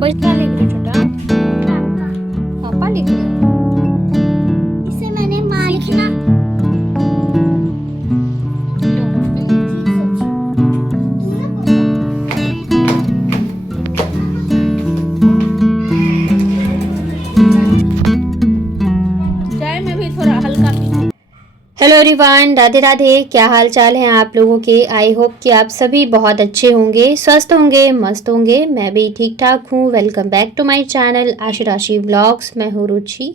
बस क्या लिख रही हो छोटा? पापा लिख रही हो? इसे मैंने माँ लिखना। चाय में भी थोड़ा हल्का P. Hello everyone, Radhe Radhe. क्या हाल चाल है आप लोगों के? आई होप कि आप सभी बहुत अच्छे होंगे, स्वस्थ होंगे, मस्त होंगे। मैं भी ठीक ठाक हूँ। Welcome back to my channel Aashi Rashi vlogs. मैं हूँ रुचि।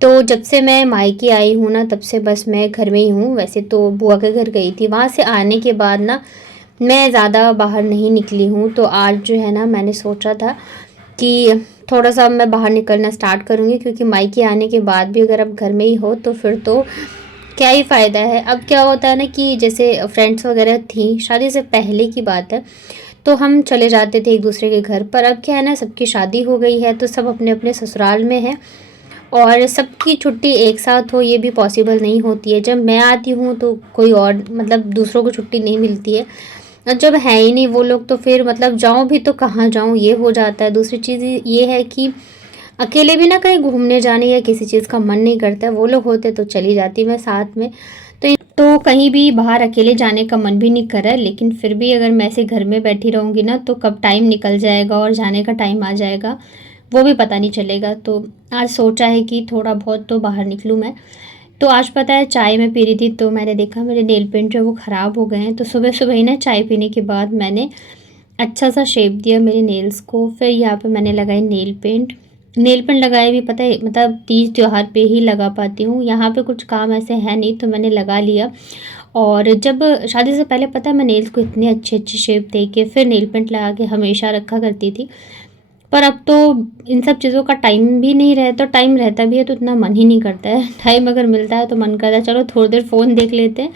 तो जब से मैं मायके आई हूँ ना, तब से बस मैं घर में ही हूँ। वैसे तो बुआ के घर गई थी, वहाँ से आने के बाद ना मैं ज़्यादा बाहर नहीं निकली हूँ। तो आज जो है ना, मैंने सोचा था कि थोड़ा सा मैं बाहर निकलना स्टार्ट करूँगी, क्योंकि मायके आने के बाद भी अगर आप घर में ही हो तो फिर तो क्या ही फ़ायदा है। अब क्या होता है ना कि जैसे फ्रेंड्स वगैरह थी, शादी से पहले की बात है, तो हम चले जाते थे एक दूसरे के घर पर। अब क्या है ना, सबकी शादी हो गई है तो सब अपने अपने ससुराल में हैं, और सबकी छुट्टी एक साथ हो ये भी पॉसिबल नहीं होती है। जब मैं आती हूँ तो कोई और मतलब दूसरों को छुट्टी नहीं मिलती है, और जब है ही नहीं वो लोग तो फिर मतलब जाऊँ भी तो कहाँ जाऊँ, ये हो जाता है। दूसरी चीज़ ये है कि अकेले भी ना कहीं घूमने जाने या किसी चीज़ का मन नहीं करता है। वो लोग होते तो चली जाती मैं साथ में। तो कहीं भी बाहर अकेले जाने का मन भी नहीं कर रहा है, लेकिन फिर भी अगर मैं ऐसे घर में बैठी रहूँगी ना तो कब टाइम निकल जाएगा और जाने का टाइम आ जाएगा वो भी पता नहीं चलेगा। तो आज सोचा है कि थोड़ा बहुत तो बाहर निकलूँ मैं। तो आज पता है, चाय में पी रही थी तो मैंने देखा मेरे नेल पेंट जो है वो ख़राब हो गए हैं। तो सुबह सुबह ही ना चाय पीने के बाद मैंने अच्छा सा शेप दिया मेरे नेल्स को। फिर यहाँ पे मैंने लगाई नेल पेंट। नेल पेंट लगाए भी पता है मतलब तीज त्योहार पे ही लगा पाती हूँ, यहाँ पे कुछ काम ऐसे है नहीं तो मैंने लगा लिया। और जब शादी से पहले पता है, मैं नेल्स को इतने अच्छे अच्छे शेप दे के फिर नेल पेंट लगा के हमेशा रखा करती थी। पर अब तो इन सब चीज़ों का टाइम भी नहीं रहता, टाइम रहता भी है तो इतना मन ही नहीं करता है। टाइम अगर मिलता है तो मन करता है चलो थोड़ी देर फ़ोन देख लेते हैं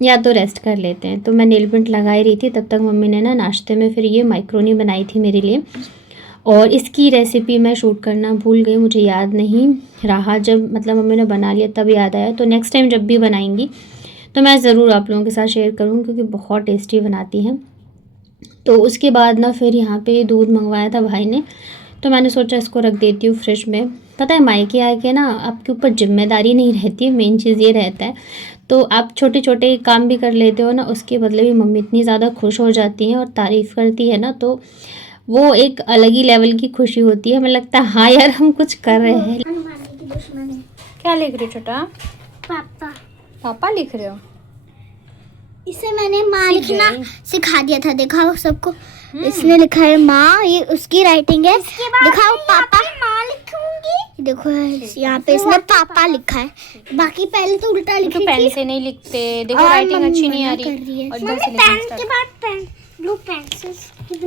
या तो रेस्ट कर लेते हैं। तो मैं नेल पेंट लगा ही रही थी, तब तक मम्मी ने ना नाश्ते में फिर ये माइक्रोनी बनाई थी मेरे लिए, और इसकी रेसिपी मैं शूट करना भूल गई, मुझे याद नहीं रहा। जब मतलब मम्मी ने बना लिया तब याद आया। तो नेक्स्ट टाइम जब भी बनाएंगी तो मैं ज़रूर आप लोगों के साथ शेयर करूँ, क्योंकि बहुत टेस्टी बनाती हैं। तो उसके बाद ना फिर यहाँ पे दूध मंगवाया था भाई ने, तो मैंने सोचा इसको रख देती हूँ फ्रिज में। पता है मायके आके ना आपके ऊपर जिम्मेदारी नहीं रहती है, मेन चीज़ ये रहता है। तो आप छोटे छोटे काम भी कर लेते हो ना, उसके बदले भी मम्मी इतनी ज़्यादा खुश हो जाती हैं और तारीफ़ करती है ना, तो वो एक अलग ही लेवल की खुशी होती है। हमें लगता है हाँ यार हम कुछ कर रहे हैं। क्या लिख रही हो छोटा? पापा। पापा लिख रहे हो? इसे मैंने माँ लिखना सिखा दिया था, दिखाओ सबको। इसने लिखा है माँ, ये उसकी राइटिंग है। दिखाओ पापा। माँ लिखूंगी, देखो यहाँ पे इसने पापा लिखा है, बाकी पहले तो उल्टा लिखी थी। पेन से नहीं लिखते, देखो राइटिंग अच्छी नहीं आ रही। और इधर से पेन लिखना के बाद पेन, ब्लू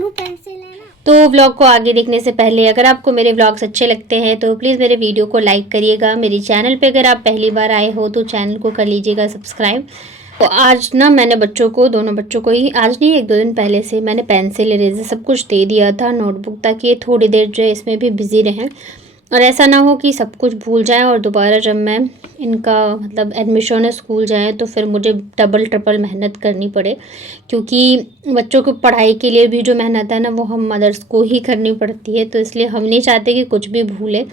पेंसिल लेना। तो व्लॉग को आगे देखने से पहले अगर आपको मेरे व्लॉग्स अच्छे लगते हैं तो प्लीज़ मेरे वीडियो को लाइक करिएगा। मेरे चैनल पे अगर आप पहली बार आए हो तो चैनल को कर लीजिएगा सब्सक्राइब। तो आज ना मैंने बच्चों को, दोनों बच्चों को ही, आज नहीं एक दो दिन पहले से मैंने पेंसिल इरेजर सब कुछ दे दिया था, नोटबुक, ताकि ये थोड़ी देर जो है इसमें भी बिज़ी रहें और ऐसा ना हो कि सब कुछ भूल जाएं और दोबारा जब मैं इनका मतलब एडमिशन है स्कूल जाएं तो फिर मुझे डबल ट्रिपल मेहनत करनी पड़े। क्योंकि बच्चों को पढ़ाई के लिए भी जो मेहनत है ना वो हम मदर्स को ही करनी पड़ती है, तो इसलिए हम नहीं चाहते कि कुछ भी भूले।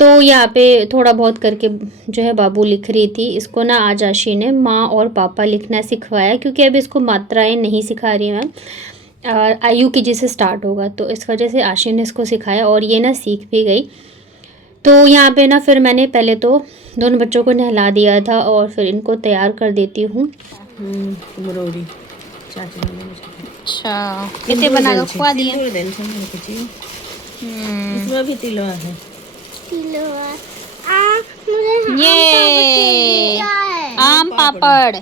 तो यहाँ पे थोड़ा बहुत करके जो है बाबू लिख रही थी। इसको ना आज आशी ने माँ और पापा लिखना सिखवाया, क्योंकि अभी इसको मात्राएं नहीं सिखा रही मैम, और IUKG से स्टार्ट होगा, तो इस वजह से आशी ने इसको सिखाया और ये ना सीख भी गई। तो यहाँ पे ना फिर मैंने पहले तो दोनों बच्चों को नहला दिया था और फिर इनको तैयार कर देती हूँ। अच्छा, कितने बना के खुआ दिए? इसमें भी तिलवा है। ये आम पापड़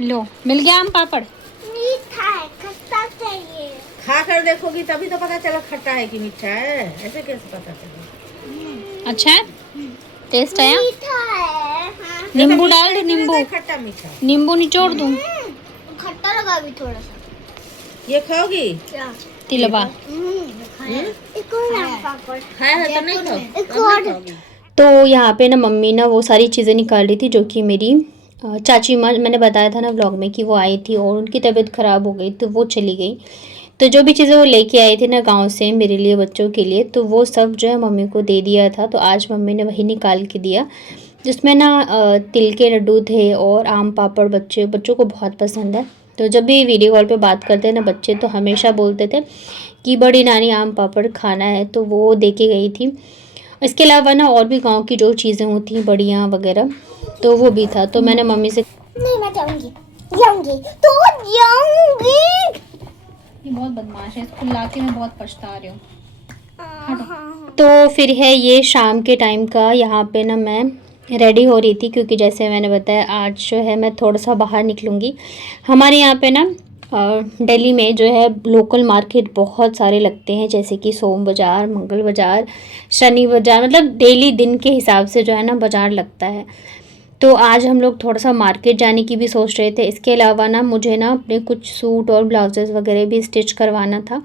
लो, मिल गया आम पापड़। मीठा है, खट्टा चाहिए। खा कर देखोगी तभी तो पता चला खट्टा है कि मीठा है, ऐसे कैसे पता चलेगा? अच्छा है, टेस्ट आया? मीठा है। हाँ। नींबू डाल दो, नींबू, खट्टा मीठा। नींबू निचोड़ दूँ? खट्टा लगा भी थोड़ा सा। ये खाओगी? क्या? तिलवा। एक और आम पापड़ है तो नहीं खाओ? एक और। तो यहाँ पे ना मम्मी ना वो सारी चीज़ें निकाल रही थी जो कि मेरी चाची माँ, मैंने बताया था ना व्लॉग में कि वो आई थी और उनकी तबीयत ख़राब हो गई तो वो चली गई। तो जो भी चीज़ें वो लेके आई थी ना गांव से मेरे लिए, बच्चों के लिए, तो वो सब जो है मम्मी को दे दिया था। तो आज मम्मी ने वही निकाल के दिया, जिसमें ना तिल के लड्डू थे और आम पापड़। बच्चों को बहुत पसंद है। तो जब भी वीडियो कॉल पे बात करते हैं ना बच्चे, तो हमेशा बोलते थे कि बड़ी नानी आम पापड़ खाना है, तो वो दे के गई थी। इसके अलावा ना और भी गांव की जो चीज़ें होती हैं, बड़ियाँ वगैरह, तो वो भी था। तो मैंने मम्मी से नहीं, मैं जाऊंगी तो जाऊंगी। ये बहुत बदमाश है, इसको लाके मैं बहुत पछता रही हूँ। तो फिर है ये शाम के टाइम का, यहाँ पे ना मैं रेडी हो रही थी, क्योंकि जैसे मैंने बताया आज जो है मैं थोड़ा सा बाहर निकलूँगी। हमारे यहाँ पे ना दिल्ली में जो है लोकल मार्केट बहुत सारे लगते हैं, जैसे कि सोम बाज़ार, मंगल बाज़ार, शनि बाज़ार, मतलब डेली दिन के हिसाब से जो है ना बाज़ार लगता है। तो आज हम लोग थोड़ा सा मार्केट जाने की भी सोच रहे थे। इसके अलावा ना मुझे ना अपने कुछ सूट और ब्लाउजेज़ वगैरह भी स्टिच करवाना था।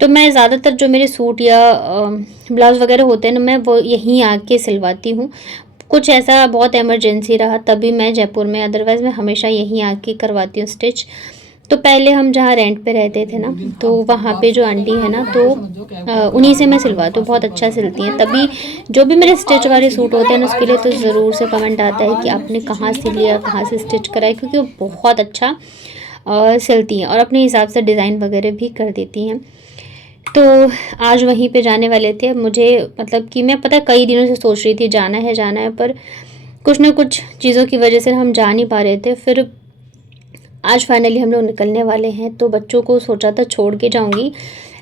तो मैं ज़्यादातर जो मेरे सूट या ब्लाउज़ वगैरह होते हैं ना, मैं वो यहीं आके सिलवाती हूँ। कुछ ऐसा बहुत इमरजेंसी रहा तभी मैं जयपुर में, अदरवाइज़ मैं हमेशा यहीं आके करवाती हूँ स्टिच। तो पहले हम जहाँ रेंट पे रहते थे ना, तो वहाँ पे जो आंटी है ना, तो उन्हीं से मैं सिलवाती हूँ, बहुत अच्छा सिलती हैं। तभी जो भी मेरे स्टिच वाले सूट होते हैं ना, उसके लिए तो ज़रूर से कमेंट आता है कि आपने कहाँ से लिया, कहाँ से स्टिच कराई, क्योंकि वो बहुत अच्छा सिलती हैं और अपने हिसाब से डिज़ाइन वगैरह भी कर देती हैं। तो आज वहीं पे जाने वाले थे। मुझे मतलब कि मैं पता है कई दिनों से सोच रही थी जाना है, पर कुछ ना कुछ चीज़ों की वजह से हम जा नहीं पा रहे थे। फिर आज फाइनली हम लोग निकलने वाले हैं। तो बच्चों को सोचा था छोड़ के जाऊंगी,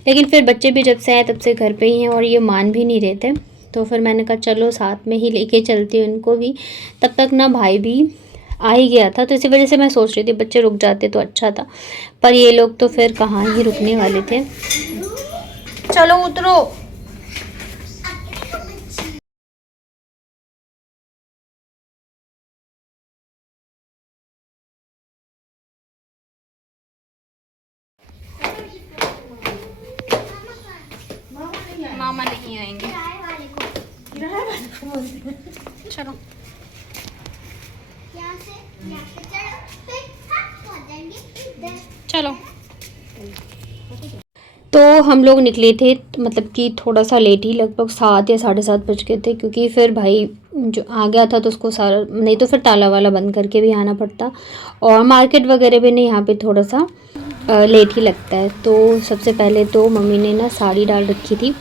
लेकिन फिर बच्चे भी जब से आए तब से घर पे ही हैं और ये मान भी नहीं रहे थे। तो फिर मैंने कहा चलो साथ में ही लेके चलती हूँ इनको भी। तब तक ना भाई भी आ ही गया था, तो इसी वजह से मैं सोच रही थी बच्चे रुक जाते तो अच्छा था, पर ये लोग तो फिर कहाँ ही रुकने वाले थे। चलो उतरो। मामा नहीं आएंगे। चलो चलो। तो हम लोग निकले थे, मतलब कि थोड़ा सा लेट ही, लगभग 7 या 7:30 बज गए थे, क्योंकि फिर भाई जो आ गया था तो उसको सारा, नहीं तो फिर ताला वाला बंद करके भी आना पड़ता, और मार्केट वगैरह भी नहीं, यहाँ पे थोड़ा सा लेट ही लगता है। तो सबसे पहले तो मम्मी ने ना साड़ी डाल रखी थी,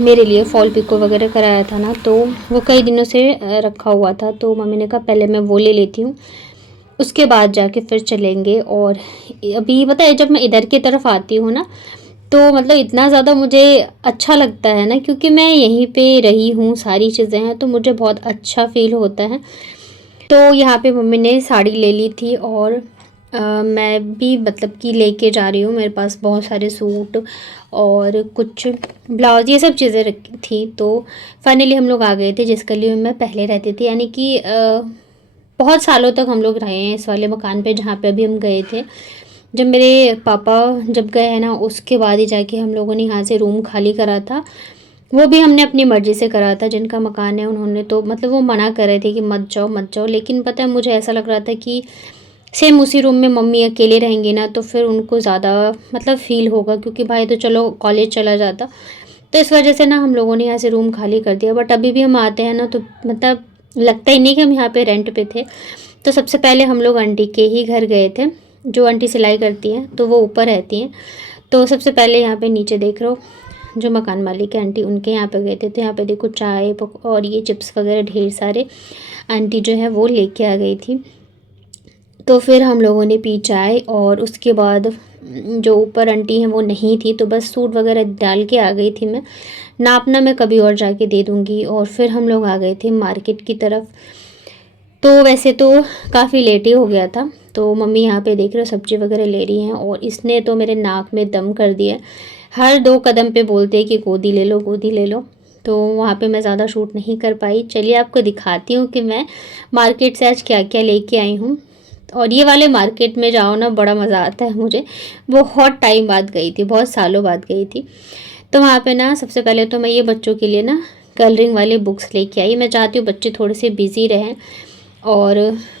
मेरे लिए फॉल पिको वगैरह कराया था ना, तो वो कई दिनों से रखा हुआ था। तो मम्मी ने कहा पहले मैं वो ले लेती हूँ, उसके बाद जाके फिर चलेंगे। और अभी पता है जब मैं इधर की तरफ आती हूँ ना, तो मतलब इतना ज़्यादा मुझे अच्छा लगता है ना, क्योंकि मैं यहीं पे रही हूँ, सारी चीज़ें हैं, तो मुझे बहुत अच्छा फील होता है। तो यहाँ पे मम्मी ने साड़ी ले ली थी और मैं भी मतलब कि लेके जा रही हूँ। मेरे पास बहुत सारे सूट और कुछ ब्लाउज, ये सब चीज़ें रखी थी। तो फाइनली हम लोग आ गए थे जिस गली में मैं पहले रहती थी, यानी कि बहुत सालों तक हम लोग रहे हैं इस वाले मकान पे जहाँ पे अभी हम गए थे। जब मेरे पापा जब गए हैं ना, उसके बाद ही जाके हम लोगों ने यहाँ से रूम खाली करा था। वो भी हमने अपनी मर्ज़ी से करा था। जिनका मकान है उन्होंने तो मतलब वो मना कर रहे थे कि मत जाओ मत जाओ, लेकिन पता है मुझे ऐसा लग रहा था कि सेम उसी रूम में मम्मी अकेले रहेंगी ना, तो फिर उनको ज़्यादा मतलब फ़ील होगा, क्योंकि भाई तो चलो कॉलेज चला जाता। तो इस वजह से ना हम लोगों ने यहाँ से रूम खाली कर दिया। बट अभी भी हम आते हैं ना, तो मतलब लगता ही नहीं कि हम यहाँ पे रेंट पे थे। तो सबसे पहले हम लोग आंटी के ही घर गए थे, जो आंटी सिलाई करती हैं, तो वो ऊपर रहती हैं। तो सबसे पहले यहाँ पे नीचे देख रहे हो जो मकान मालिक है आंटी, उनके यहाँ पे गए थे। तो यहाँ पे देखो चाय और ये चिप्स वगैरह ढेर सारे आंटी जो है वो लेके आ गई थी। तो फिर हम लोगों ने पी चाय, और उसके बाद जो ऊपर आंटी हैं वो नहीं थी, तो बस सूट वगैरह डाल के आ गई थी मैं। नापना मैं कभी और जाके दे दूँगी। और फिर हम लोग आ गए थे मार्केट की तरफ। तो वैसे तो काफ़ी लेट ही हो गया था। तो मम्मी यहाँ पे देख रहे हो सब्ज़ी वगैरह ले रही हैं, और इसने तो मेरे नाक में दम कर दिया। हर 2 कदम पे बोलते हैं कि गोदी ले लो गोदी ले लो। तो वहाँ पे मैं ज़्यादा शूट नहीं कर पाई। चलिए आपको दिखाती हूँ कि मैं मार्केट से आज क्या क्या लेके आई हूँ। और ये वाले मार्केट में जाओ ना, बड़ा मज़ा आता है मुझे। बहुत टाइम बाद गई थी, बहुत सालों बाद गई थी। तो वहाँ पे ना सबसे पहले तो मैं ये बच्चों के लिए ना कलरिंग वाले बुक्स लेके आई। मैं चाहती हूँ बच्चे थोड़े से बिज़ी रहें, और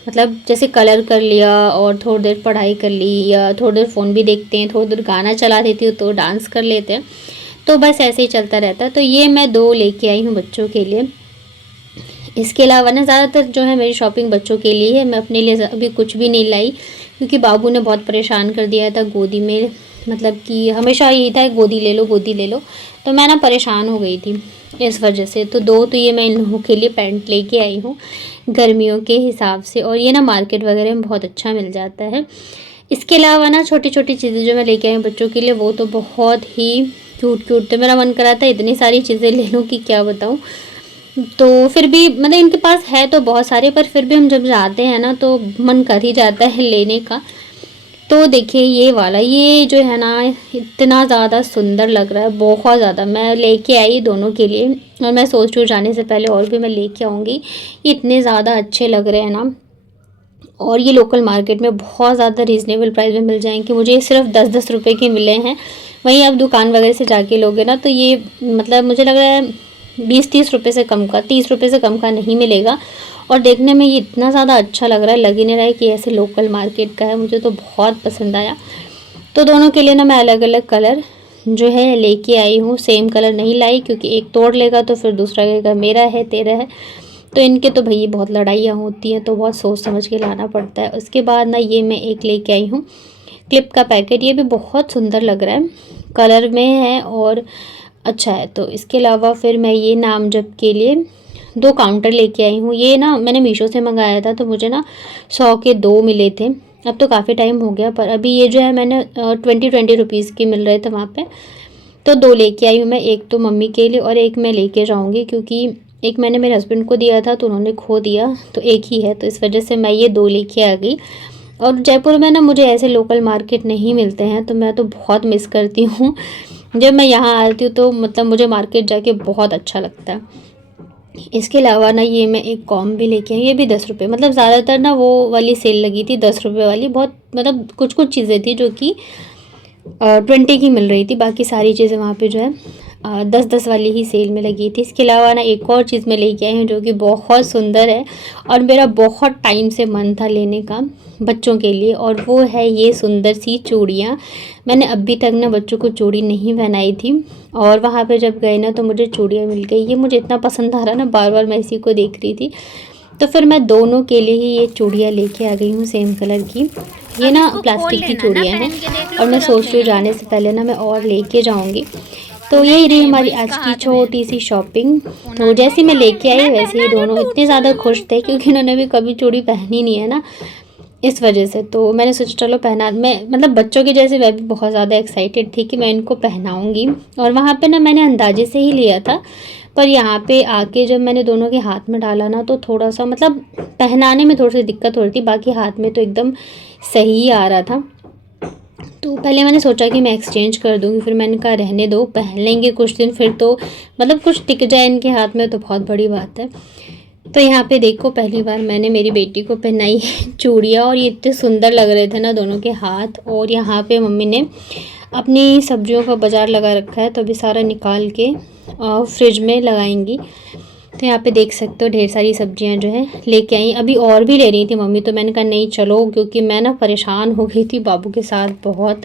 मतलब जैसे कलर कर लिया और थोड़ी देर पढ़ाई कर ली या थोड़ी देर फ़ोन भी देखते हैं, थोड़ी देर गाना चला देती हूँ तो डांस कर लेते हैं। तो बस ऐसे ही चलता रहता है। तो ये मैं 2 लेके आई हूँ बच्चों के लिए। इसके अलावा ना ज़्यादातर जो है मेरी शॉपिंग बच्चों के लिए है। मैं अपने लिए अभी कुछ भी नहीं लाई क्योंकि बाबू ने बहुत परेशान कर दिया था गोदी में, मतलब कि हमेशा यही था गोदी ले लो गोदी ले लो। तो मैं ना परेशान हो गई थी इस वजह से। तो 2 तो ये मैं इन लोगों के लिए पैंट लेके आई हूँ गर्मियों के हिसाब से, और ये ना मार्केट वगैरह में बहुत अच्छा मिल जाता है। इसके अलावा ना छोटी छोटी चीज़ें जो मैं लेके आई हूँ बच्चों के लिए वो तो बहुत ही क्यूट क्यूट थे। मेरा मन करा था इतनी सारी चीज़ें ले लूँ कि क्या बताऊँ। तो फिर भी मतलब इनके पास है तो बहुत सारे, पर फिर भी हम जब जाते हैं ना तो मन कर ही जाता है लेने का। तो देखिए ये वाला, ये जो है ना इतना ज़्यादा सुंदर लग रहा है, बहुत ज़्यादा। मैं लेके आई दोनों के लिए और मैं सोच रही हूँ जाने से पहले और भी मैं लेके आऊँगी। ये इतने ज़्यादा अच्छे लग रहे हैं ना, और ये लोकल मार्केट में बहुत ज़्यादा रीज़नेबल प्राइस में मिल जाएंगे। मुझे सिर्फ 10-10 रुपये के मिले हैं। वहीं आप दुकान वगैरह से जाके लोगे ना तो ये मतलब मुझे लग रहा है 20-30 रुपये से कम का, 30 रुपये से कम का नहीं मिलेगा। और देखने में ये इतना ज़्यादा अच्छा लग रहा है, लग ही नहीं रहा है कि ऐसे लोकल मार्केट का है। मुझे तो बहुत पसंद आया। तो दोनों के लिए ना मैं अलग अलग कलर जो है लेके आई हूँ। सेम कलर नहीं लाई क्योंकि एक तोड़ लेगा तो फिर दूसरा कहेगा मेरा है तेरा है। तो इनके तो भई बहुत लड़ाइयाँ होती हैं, तो बहुत सोच समझ के लाना पड़ता है। उसके बाद ना ये मैं एक लेके आई हूँ क्लिप का पैकेट। ये भी बहुत सुंदर लग रहा है, कलर में है और अच्छा है। तो इसके अलावा फिर मैं ये नाम जप के लिए 2 काउंटर लेके आई हूँ। ये ना मैंने मीशो से मंगाया था तो मुझे ना 100 के 2 मिले थे। अब तो काफ़ी टाइम हो गया, पर अभी ये जो है मैंने 20 रुपीज़ के मिल रहे थे वहाँ पे। तो 2 लेके आई हूँ मैं, एक तो मम्मी के लिए और एक मैं लेके जाऊँगी क्योंकि एक मैंने मेरे हस्बैंड को दिया था तो उन्होंने खो दिया, तो एक ही है। तो इस वजह से मैं ये 2 लेके आ गई। और जयपुर में ना मुझे ऐसे लोकल मार्केट नहीं मिलते हैं, तो मैं तो बहुत मिस करती हूँ। जब मैं यहाँ आती हूँ तो मतलब मुझे मार्केट जाके बहुत अच्छा लगता है। इसके अलावा ना ये मैं एक कॉम भी लेके आई, ये भी 10 रुपये। मतलब ज़्यादातर ना वो वाली सेल लगी थी 10 रुपये वाली, बहुत मतलब कुछ कुछ चीज़ें थी जो कि 20 की मिल रही थी। बाकी सारी चीज़ें वहाँ पे जो है 10-10 वाली ही सेल में लगी थी। इसके अलावा ना एक और चीज़ मैं लेके आई हूँ जो कि बहुत सुंदर है और मेरा बहुत टाइम से मन था लेने का बच्चों के लिए, और वो है ये सुंदर सी चूड़ियाँ। मैंने अभी तक ना बच्चों को चूड़ी नहीं पहनाई थी और वहाँ पे जब गए ना तो मुझे चूड़ियाँ मिल गई। ये मुझे इतना पसंद आ रहा ना, बार बार मैं इसी को देख रही थी। तो फिर मैं दोनों के लिए ही ये चूड़ियाँ लेके आ गई हूँ सेम कलर की। ये ना प्लास्टिक की चूड़ियाँ हैं और मैं सोच रही हूँ जाने से पहले ना मैं और लेके जाऊँगी। तो यही रही हमारी आज की छोटी सी शॉपिंग। तो जैसे मैं लेके आई वैसे ही दोनों इतने ज़्यादा खुश थे क्योंकि उन्होंने भी कभी चूड़ी पहनी नहीं है ना, इस वजह से। तो मैंने सोचा चलो पहना, मैं मतलब बच्चों के जैसे मैं भी बहुत ज़्यादा एक्साइटेड थी कि मैं इनको पहनाऊँगी। और वहाँ पे ना मैंने अंदाजे से ही लिया था, पर यहाँ पे आके जब मैंने दोनों के हाथ में डाला ना तो थोड़ा सा मतलब पहनाने में थोड़ी सी दिक्कत हो रही थी, बाकी हाथ में तो एकदम सही आ रहा था। तो पहले मैंने सोचा कि मैं एक्सचेंज कर दूँगी, फिर मैंने कहा रहने दो, पहन लेंगे कुछ दिन, फिर तो मतलब कुछ टिक जाए इनके हाथ में तो बहुत बड़ी बात है। तो यहाँ पे देखो पहली बार मैंने मेरी बेटी को पहनाई चूड़ियाँ और ये इतने सुंदर लग रहे थे ना दोनों के हाथ। और यहाँ पे मम्मी ने अपनी सब्जियों का बाज़ार लगा रखा है तो अभी सारा निकाल के फ्रिज में लगाएंगी। तो यहाँ पे देख सकते हो ढेर सारी सब्जियां जो है लेके आई। अभी और भी ले रही थी मम्मी, तो मैंने कहा नहीं चलो, क्योंकि मैं ना परेशान हो गई थी बाबू के साथ बहुत।